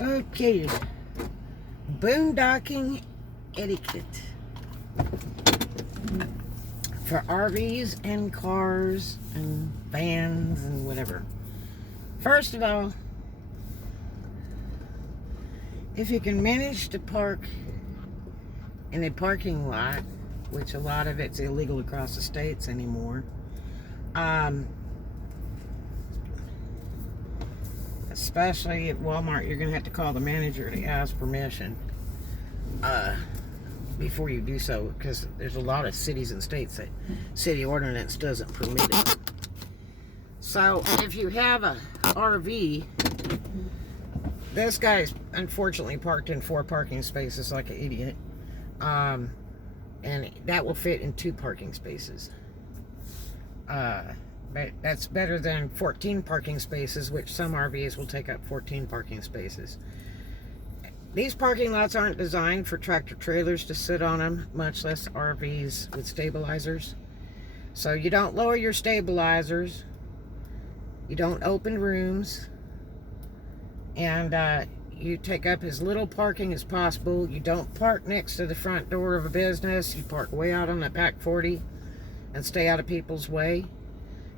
Okay, boondocking etiquette for RVs and cars and vans and whatever. First of all, if you can manage to park in a parking lot, which a lot of it's illegal across the states anymore, especially at Walmart, you're going to have to call the manager to ask permission before you do so, because there's a lot of cities and states that city ordinance doesn't permit it. So if you have a RV, this guy's unfortunately parked in 4 parking spaces like an idiot, and that will fit in 2 parking spaces. But that's better than 14 parking spaces, which some RVs will take up 14 parking spaces. These parking lots aren't designed for tractor trailers to sit on them, much less RVs with stabilizers. So you don't lower your stabilizers, you don't open rooms, and you take up as little parking as possible. You don't park next to the front door of a business. You park way out on the back 40 and stay out of people's way.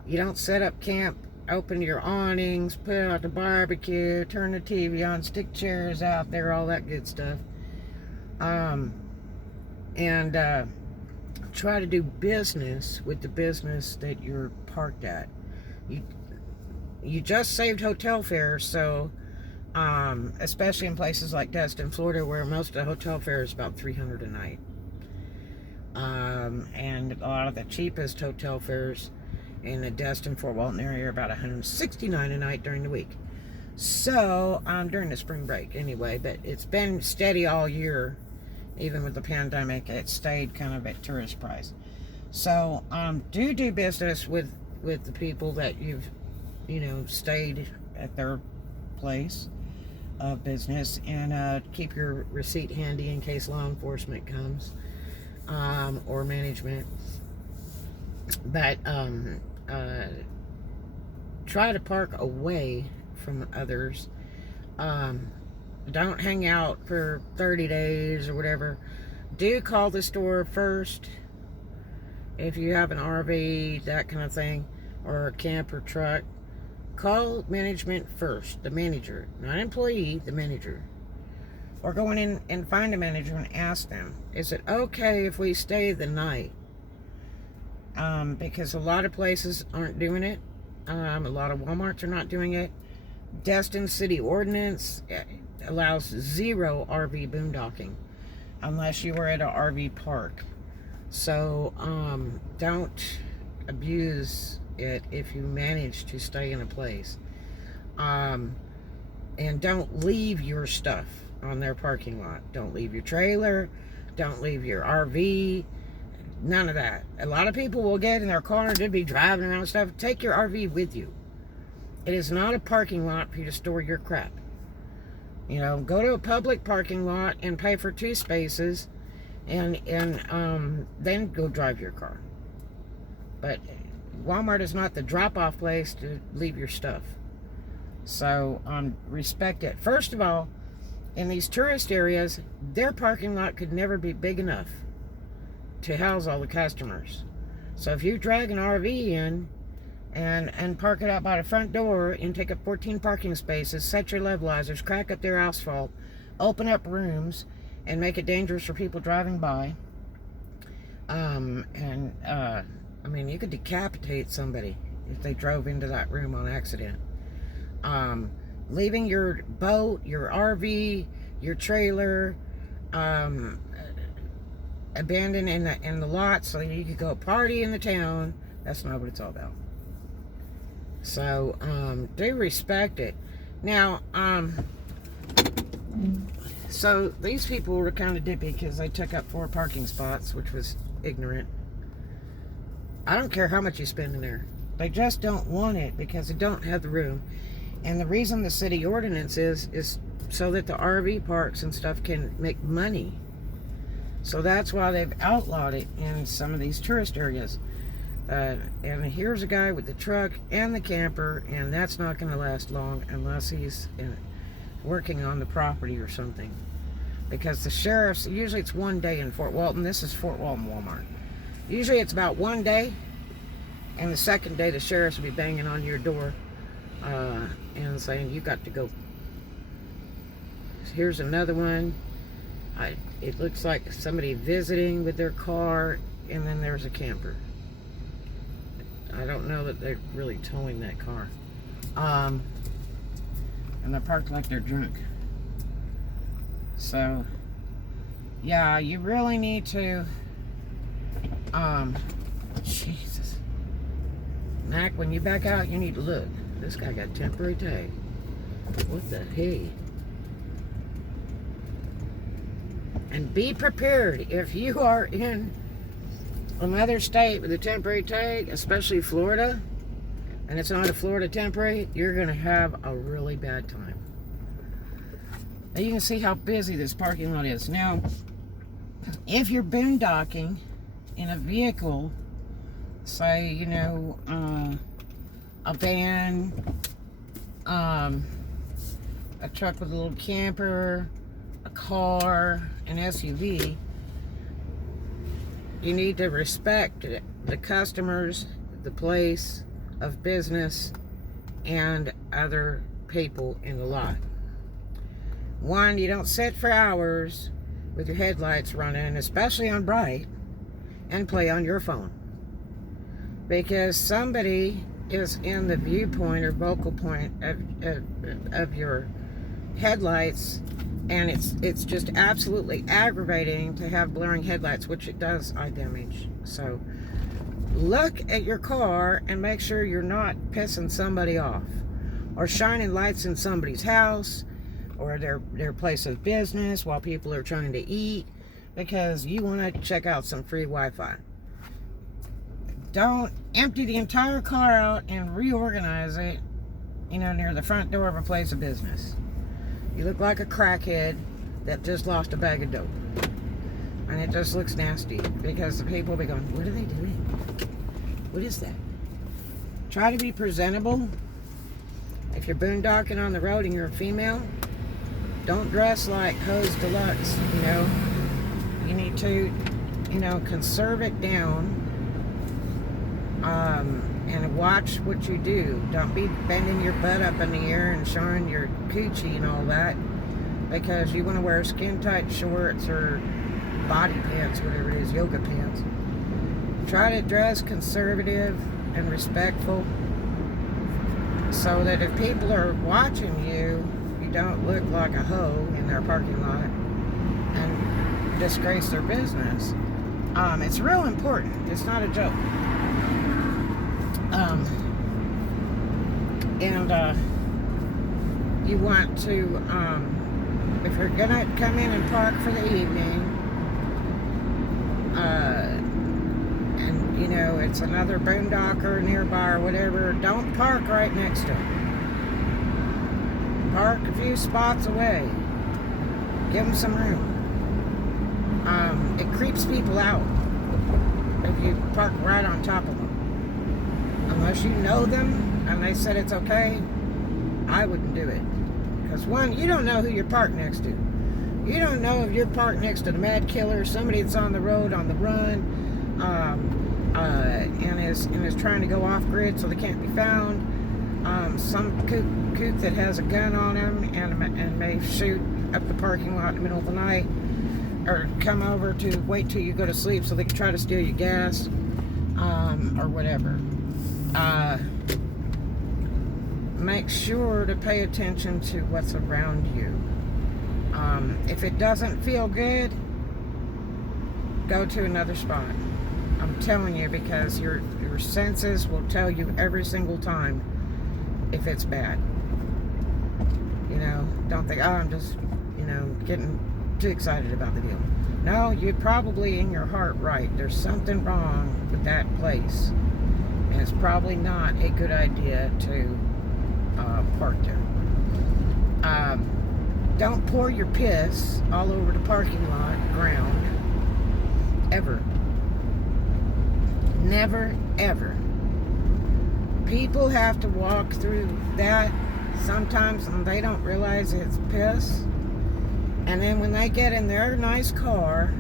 You don't set up camp, open your awnings, put out the barbecue, turn the TV on, stick chairs out there, all that good stuff. And try to do business with the business that you're parked at. You just saved hotel fares, so especially in places like Destin, Florida, where most of the hotel fare is about $300 a night. And a lot of the cheapest hotel fares in the Destin, Fort Walton area are about $169 a night during the week. So, during the spring break anyway, but it's been steady all year. Even with the pandemic, it stayed kind of at tourist price. So, do business with the people that you've, stayed at their place of business, and keep your receipt handy in case law enforcement comes, or management. But try to park away from others. Don't hang out for 30 days or whatever. Do call the store first if you have an RV, that kind of thing, or a camper truck. Call management first, the manager, not employee, the manager. Or go in and find a manager and ask them, is it okay if we stay the night? Because a lot of places aren't doing it. A lot of Walmarts are not doing it. Destin City Ordinance allows 0 RV boondocking unless you are at an RV park. So don't abuse it if you manage to stay in a place. And don't leave your stuff on their parking lot. Don't leave your trailer. Don't leave your RV. None of that. A lot of people will get in their car and they'll be driving around and stuff. Take your RV with you. It is not a parking lot for you to store your crap. Go to a public parking lot and pay for 2 spaces, and then go drive your car. But Walmart is not the drop-off place to leave your stuff. So respect it. First of all, in these tourist areas, their parking lot could never be big enough to house all the customers. So if you drag an RV in and park it out by the front door and take up 14 parking spaces, set your levelizers, crack up their asphalt, open up rooms, and make it dangerous for people driving by, you could decapitate somebody if they drove into that room on accident. Leaving your boat, your RV, your trailer, abandoned in the lot so you could go party in the town. That's not what it's all about. So do respect it. Now so these people were kind of dippy because they took up 4 parking spots, which was ignorant. I don't care how much you spend in there. They just don't want it because they don't have the room. And the reason the city ordinance is so that the RV parks and stuff can make money. So that's why they've outlawed it in some of these tourist areas. And here's a guy with the truck and the camper, and that's not going to last long unless he's working on the property or something. Because the sheriffs, usually it's one day in Fort Walton. This is Fort Walton Walmart. Usually it's about one day, and the second day the sheriffs will be banging on your door and saying, you got to go. Here's another one. It looks like somebody visiting with their car, and then there's a camper. I don't know that they're really towing that car. And they're parked like they're drunk. So, yeah, you really need to, Jesus. Mac, when you back out, you need to look. This guy got temporary tag. What the hey? And be prepared if you are in another state with a temporary tag, especially Florida, and it's not a Florida temporary, you're going to have a really bad time. Now you can see how busy this parking lot is. Now, if you're boondocking in a vehicle, say, you know, a van, a truck with a little camper, a car, an SUV, you need to respect the customers, the place of business, and other people in the lot. One, you don't sit for hours with your headlights running, especially on bright, and play on your phone. Because somebody is in the viewpoint or focal point of your headlights, and it's just absolutely aggravating to have blaring headlights, which it does eye damage. So look at your car and make sure you're not pissing somebody off or shining lights in somebody's house or their place of business while people are trying to eat, because you want to check out some free Wi-Fi. Don't empty the entire car out and reorganize it, you know, near the front door of a place of business. You look like a crackhead that just lost a bag of dope. And it just looks nasty, because the people will be going, what are they doing? What is that? Try to be presentable. If you're boondocking on the road and you're a female, don't dress like Hose Deluxe, you know. You need to, you know, conserve it down. And watch what you do. Don't be bending your butt up in the air and showing your coochie and all that, because you want to wear skin tight shorts or body pants, whatever it is, yoga pants. Try to dress conservative and respectful, so that if people are watching you, you don't look like a hoe in their parking lot and disgrace their business. It's real important. It's not a joke. You want to, if you're gonna come in and park for the evening, and you know it's another boondocker nearby or whatever, don't park right next to them. Park a few spots away. Give them some room. It creeps people out if you park right on top of them. Unless you know them and they said it's okay, I wouldn't do it. Because one, you don't know who you're parked next to. You don't know if you're parked next to the mad killer, somebody that's on the road on the run, and is trying to go off grid so they can't be found. Some kook that has a gun on him and may shoot up the parking lot in the middle of the night, or come over to wait till you go to sleep so they can try to steal your gas, or whatever. Make sure to pay attention to what's around you. If it doesn't feel good, go to another spot. I'm telling you, because your senses will tell you every single time if it's bad. You know, don't think, oh, I'm just, you know, getting too excited about the deal. No, you're probably in your heart right. There's something wrong with that place. And it's probably not a good idea to park there. Don't pour your piss all over the parking lot ground. Ever. Never, ever. People have to walk through that sometimes they don't realize it's piss. And then when they get in their nice car,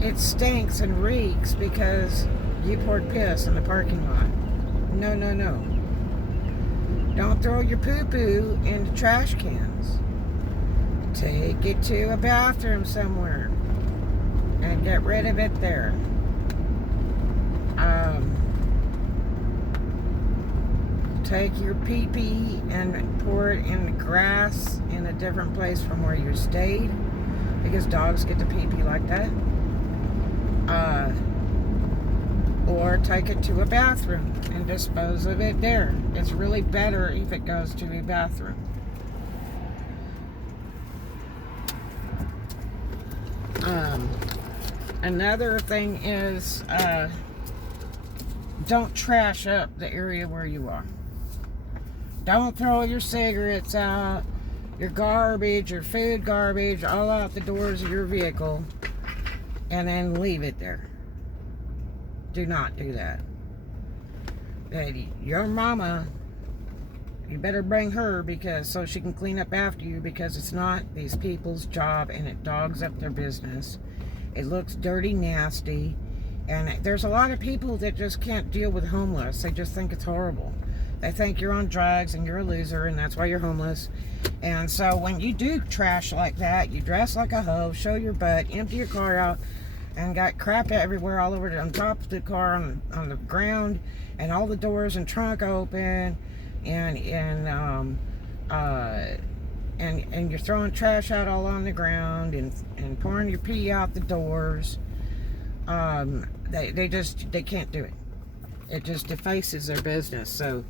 it stinks and reeks because you poured piss in the parking lot. No, no, no. Don't throw your poo-poo into trash cans. Take it to a bathroom somewhere and get rid of it there. Take your pee-pee and pour it in the grass in a different place from where you stayed, because dogs get to pee-pee like that. Or take it to a bathroom and dispose of it there. It's really better if it goes to a bathroom. Another thing is, don't trash up the area where you are. Don't throw your cigarettes out, your garbage, your food garbage, all out the doors of your vehicle, and then leave it there. Do not do that. Your mama, you better bring her, because so she can clean up after you, because it's not these people's job, and it dogs up their business. It looks dirty, nasty, and there's a lot of people that just can't deal with homeless. They just think it's horrible. They think you're on drugs and you're a loser, and that's why you're homeless. And so when you do trash like that, you dress like a hoe, show your butt, empty your car out, and got crap everywhere, all over on top of the car, on the ground, and all the doors and trunk open, and you're throwing trash out all on the ground, and pouring your pee out the doors. They can't do it. It just defaces their business. So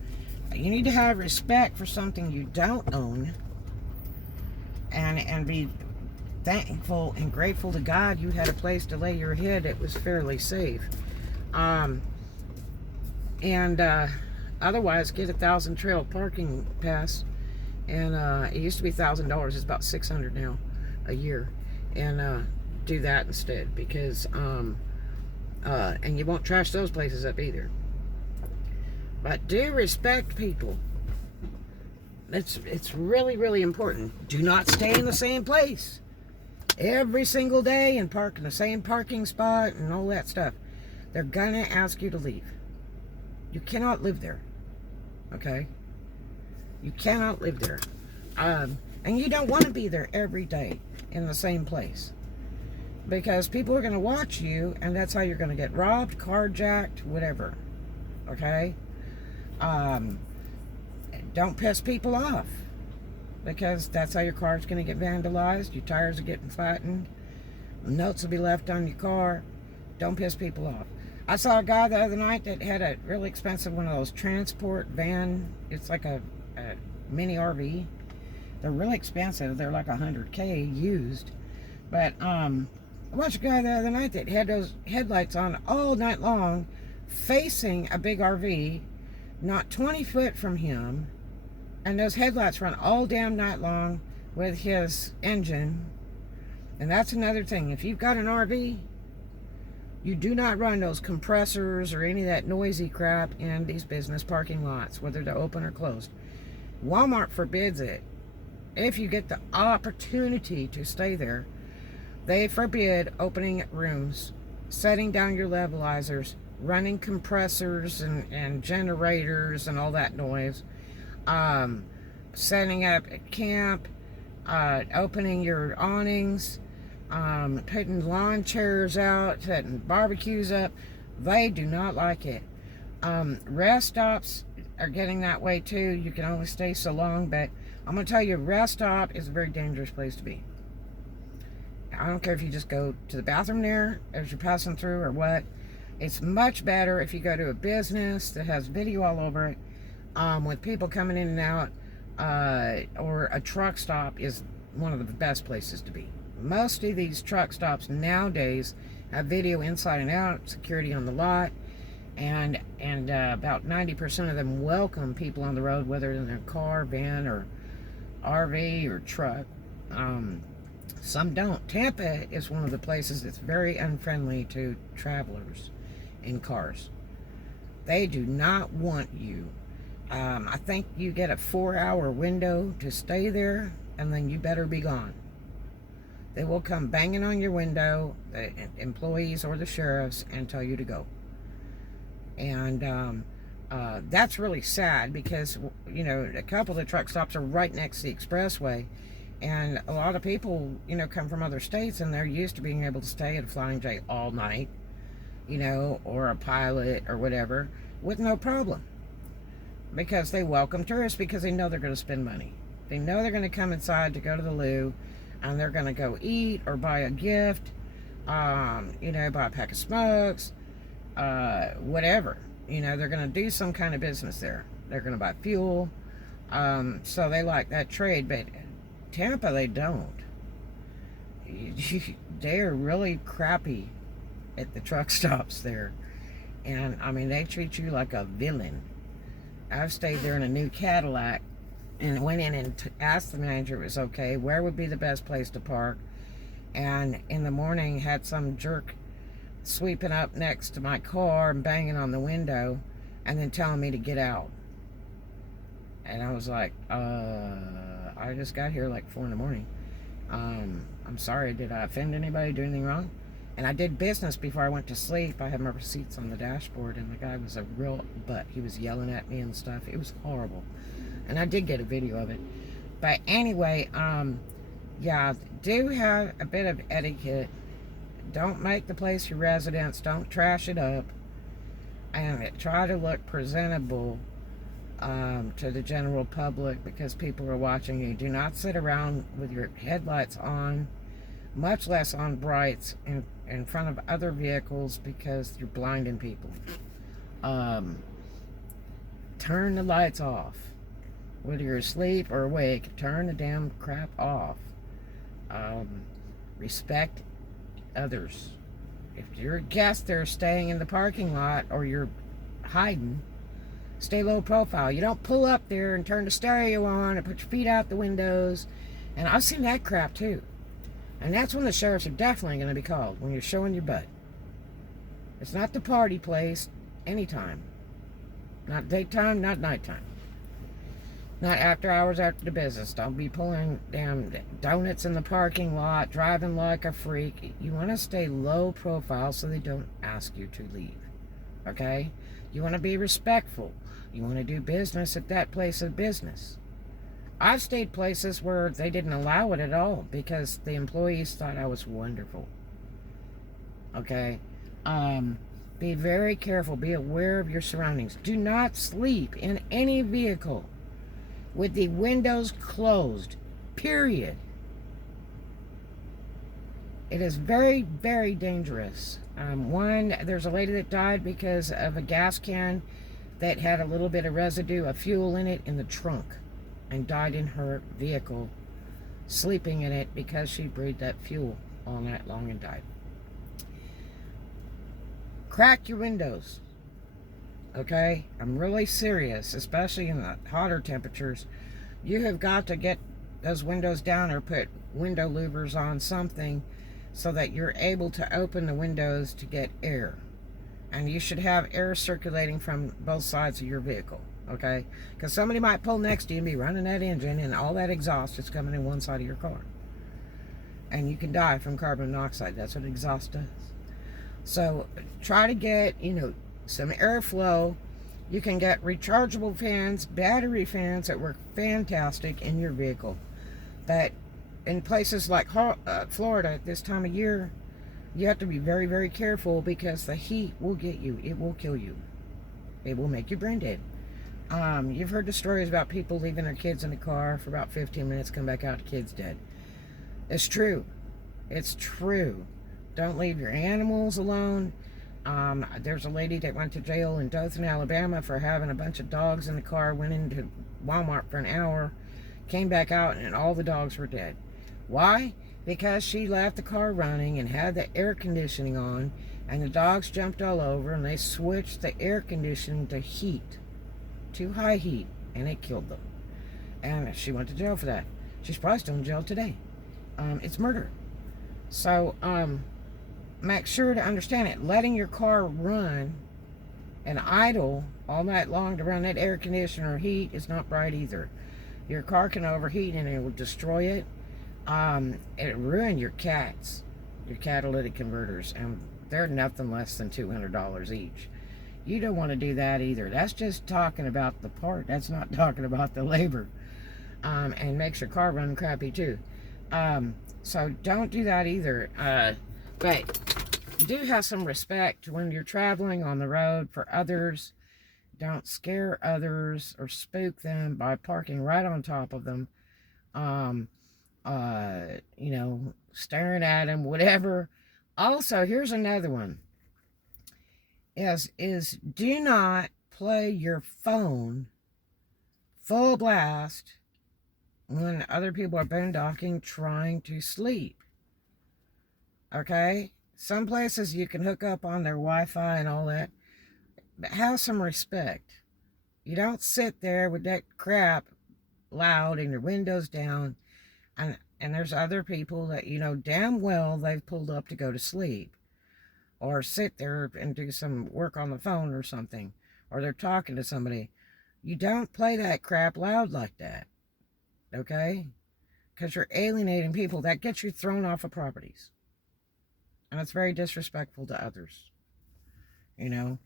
you need to have respect for something you don't own, and be thankful and grateful to God you had a place to lay your head that was fairly safe. Otherwise, get a 1,000 trail parking pass, and it used to be $1,000. It's about $600 now a year, and do that instead, because and you won't trash those places up either. But do respect people. It's really, really important. Do not stay in the same place every single day and park in the same parking spot and all that stuff. They're gonna ask you to leave. You cannot live there. Okay? You cannot live there. And you don't want to be there every day in the same place, because people are going to watch you, and that's how you're going to get robbed, carjacked, whatever. Okay? Don't piss people off, because that's how your car's going to get vandalized. Your tires are getting flattened. Notes will be left on your car. Don't piss people off. I saw a guy the other night that had a really expensive one of those transport van. It's like a mini RV. They're really expensive. They're like $100K used. But I watched a guy the other night that had those headlights on all night long, facing a big RV, not 20 foot from him, and those headlights run all damn night long with his engine. And that's another thing. If you've got an RV, you do not run those compressors or any of that noisy crap in these business parking lots, whether they're open or closed. Walmart forbids it. If you get the opportunity to stay there, they forbid opening rooms, setting down your levelizers, running compressors and generators and all that noise, setting up a camp, opening your awnings, putting lawn chairs out, setting barbecues up. They do not like it. Rest stops are getting that way too. You can only stay so long, but I'm going to tell you, rest stop is a very dangerous place to be. I don't care if you just go to the bathroom there as you're passing through or what. It's much better if you go to a business that has video all over it, with people coming in and out, or a truck stop is one of the best places to be. Most of these truck stops nowadays have video inside and out, security on the lot, and about 90% of them welcome people on the road, whether in their car, van, or RV or truck. Some don't. Tampa is one of the places that's very unfriendly to travelers in cars. They do not want you I think you get a 4-hour window to stay there, and then you better be gone. They will come banging on your window, the employees or the sheriffs, and tell you to go. And that's really sad because, you know, a couple of the truck stops are right next to the expressway. And a lot of people, you know, come from other states, and they're used to being able to stay at a Flying J all night, you know, or a Pilot or whatever, with no problem. Because they welcome tourists, because they know they're going to spend money. They know they're going to come inside to go to the loo, and they're going to go eat or buy a gift, you know, buy a pack of smokes, whatever. You know, they're going to do some kind of business there. They're going to buy fuel. So they like that trade. But Tampa, they don't. They're really crappy at the truck stops there. And, I mean, they treat you like a villain. I've stayed there in a new Cadillac and went in and asked the manager if it was okay, where would be the best place to park. And in the morning, had some jerk sweeping up next to my car and banging on the window and then telling me to get out. And I was like, I just got here like 4 in the morning. I'm sorry, did I offend anybody, do anything wrong? And I did business before I went to sleep. I had my receipts on the dashboard, and the guy was a real butt. He was yelling at me and stuff. It was horrible. And I did get a video of it. But anyway, yeah, do have a bit of etiquette. Don't make the place your residence. Don't trash it up. And try to look presentable to the general public, because people are watching you. Do not sit around with your headlights on, much less on brights in front of other vehicles, because you're blinding people. Turn the lights off. Whether you're asleep or awake, turn the damn crap off. Respect others. If you're a guest there staying in the parking lot, or you're hiding, stay low profile. You don't pull up there and turn the stereo on and put your feet out the windows. And I've seen that crap too. And that's when the sheriffs are definitely going to be called, when you're showing your butt. It's not the party place anytime. Not daytime, not nighttime. Not after hours after the business. Don't be pulling damn donuts in the parking lot, driving like a freak. You want to stay low profile so they don't ask you to leave. Okay? You want to be respectful. You want to do business at that place of business. I've stayed places where they didn't allow it at all because the employees thought I was wonderful. Okay? Be very careful. Be aware of your surroundings. Do not sleep in any vehicle with the windows closed. Period. It is very, very dangerous. There's a lady that died because of a gas can that had a little bit of residue of fuel in it in the trunk, and died in her vehicle, sleeping in it because she breathed that fuel all night long and died. Crack your windows. Okay? I'm really serious, especially in the hotter temperatures. You have got to get those windows down, or put window louvers on something so that you're able to open the windows to get air. And you should have air circulating from both sides of your vehicle. Okay? Because somebody might pull next to you and be running that engine, and all that exhaust is coming in one side of your car. And you can die from carbon monoxide. That's what exhaust does. So try to get, some airflow. You can get rechargeable fans, battery fans that work fantastic in your vehicle. But in places like Florida at this time of year, you have to be very, very careful, because the heat will get you. It will kill you. It will make you brain dead. You've heard the stories about people leaving their kids in the car for about 15 minutes, come back out, the kid's dead. It's true. It's true. Don't leave your animals alone. There's a lady that went to jail in Dothan, Alabama for having a bunch of dogs in the car, went into Walmart for an hour, came back out, and all the dogs were dead. Why? Because she left the car running and had the air conditioning on, and the dogs jumped all over, and they switched the air conditioning to heat, to high heat, and it killed them. And she went to jail for that. She's probably still in jail today. It's murder. So, make sure to understand it. Letting your car run and idle all night long to run that air conditioner or heat is not bright either. Your car can overheat and it will destroy it. It ruin your catalytic converters, and they're nothing less than $200 each. You don't want to do that either. That's just talking about the part. That's not talking about the labor. And makes your car run crappy too. So don't do that either. But do have some respect when you're traveling on the road for others. Don't scare others or spook them by parking right on top of them. You know, staring at them, whatever. Also, here's another one. Is do not play your phone full blast when other people are boondocking trying to sleep. Okay? Some places you can hook up on their Wi-Fi and all that, but have some respect. You don't sit there with that crap loud and your windows down, and there's other people that you know damn well they've pulled up to go to sleep, or sit there and do some work on the phone or something, or they're talking to somebody. You don't play that crap loud like that, okay? Because you're alienating people. That gets you thrown off of properties, and it's very disrespectful to others, you know.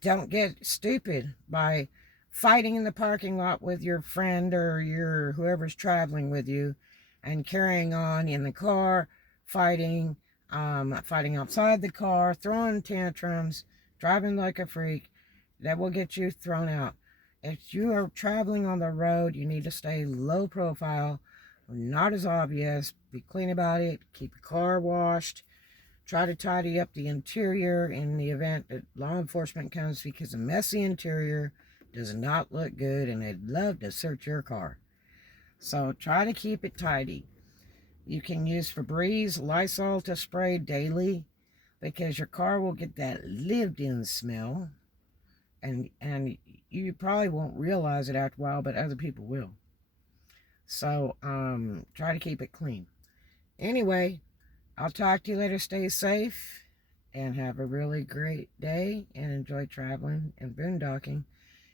Don't get stupid by fighting in the parking lot with your friend or your whoever's traveling with you, and carrying on in the car, fighting outside the car, throwing tantrums, driving like a freak. That will get you thrown out. If you are traveling on the road, you need to stay low profile, not as obvious, be clean about it, keep your car washed, try to tidy up the interior in the event that law enforcement comes, because a messy interior does not look good and they'd love to search your car. So try to keep it tidy. You can use Febreze, Lysol to spray daily, because your car will get that lived-in smell, and you probably won't realize it after a while, but other people will. So try to keep it clean. Anyway, I'll talk to you later. Stay safe and have a really great day, and enjoy traveling and boondocking.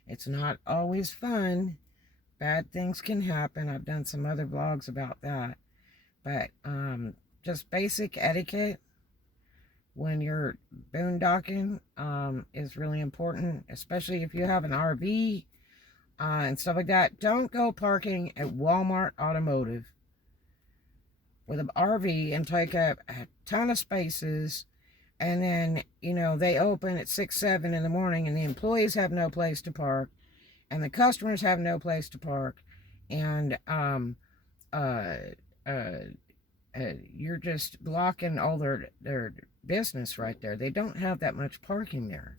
It's not always fun. Bad things can happen. I've done some other vlogs about that. But just basic etiquette when you're boondocking is really important, especially if you have an RV and stuff like that. Don't go parking at Walmart Automotive with an RV and take up a ton of spaces, and then, you know, they open at 6, 7 in the morning, and the employees have no place to park, and the customers have no place to park, and you're just blocking all their business right there. They don't have that much parking there.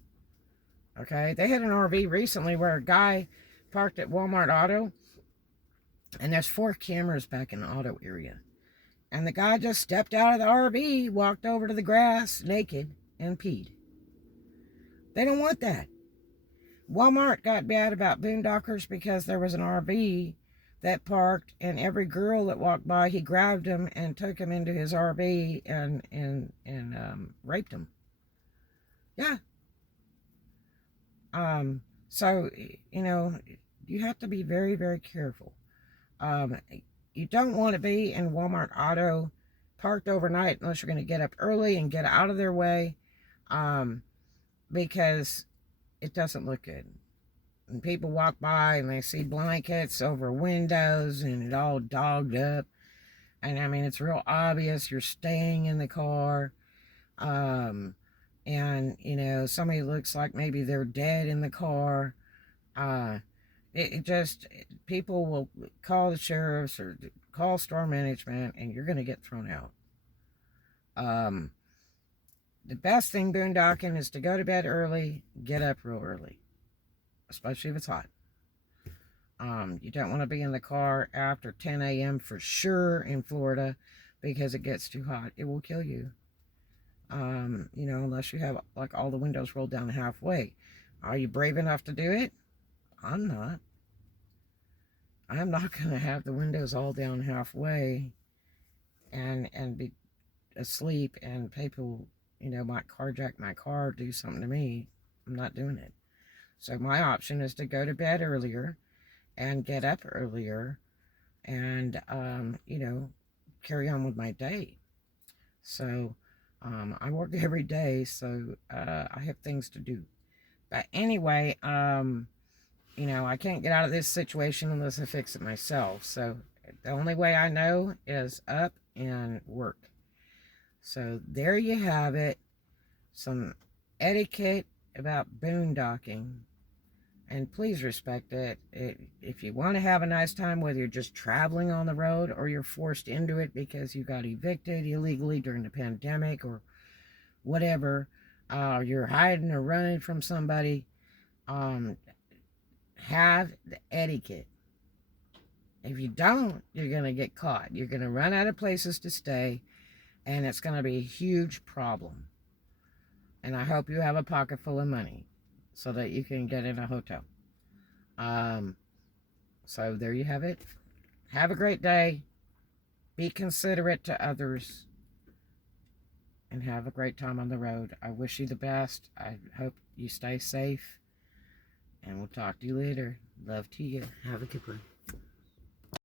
Okay? They had an RV recently where a guy parked at Walmart Auto, and there's 4 cameras back in the auto area. And the guy just stepped out of the RV, walked over to the grass naked, and peed. They don't want that. Walmart got bad about boondockers because there was an RV that parked, and every girl that walked by, he grabbed him and took him into his RV and raped him. Yeah. So, you know, you have to be very, very careful. You don't want to be in Walmart Auto parked overnight unless you're going to get up early and get out of their way, because it doesn't look good. And people walk by and they see blankets over windows and it all dogged up. And I mean, it's real obvious you're staying in the car. And, you know, somebody looks like maybe they're dead in the car. People will call the sheriffs or call store management, and you're going to get thrown out. The best thing boondocking is to go to bed early, get up real early, especially if it's hot. You don't want to be in the car after 10 a.m. for sure in Florida, because it gets too hot. It will kill you. You know, unless you have like all the windows rolled down halfway. Are you brave enough to do it? I'm not. I'm not going to have the windows all down halfway and be asleep, and people, you know, might carjack my car, do something to me. I'm not doing it. So my option is to go to bed earlier and get up earlier and, you know, carry on with my day. So I work every day, so I have things to do. But anyway, you know, I can't get out of this situation unless I fix it myself. So the only way I know is up and work. So there you have it. Some etiquette about boondocking. And please respect it. If you want to have a nice time, whether you're just traveling on the road or you're forced into it because you got evicted illegally during the pandemic or whatever, you're hiding or running from somebody, have the etiquette. If you don't, you're going to get caught. You're going to run out of places to stay, and it's going to be a huge problem. And I hope you have a pocket full of money so that you can get in a hotel. So there you have it. Have a great day. Be considerate to others. And have a great time on the road. I wish you the best. I hope you stay safe. And we'll talk to you later. Love to you. Have a good one.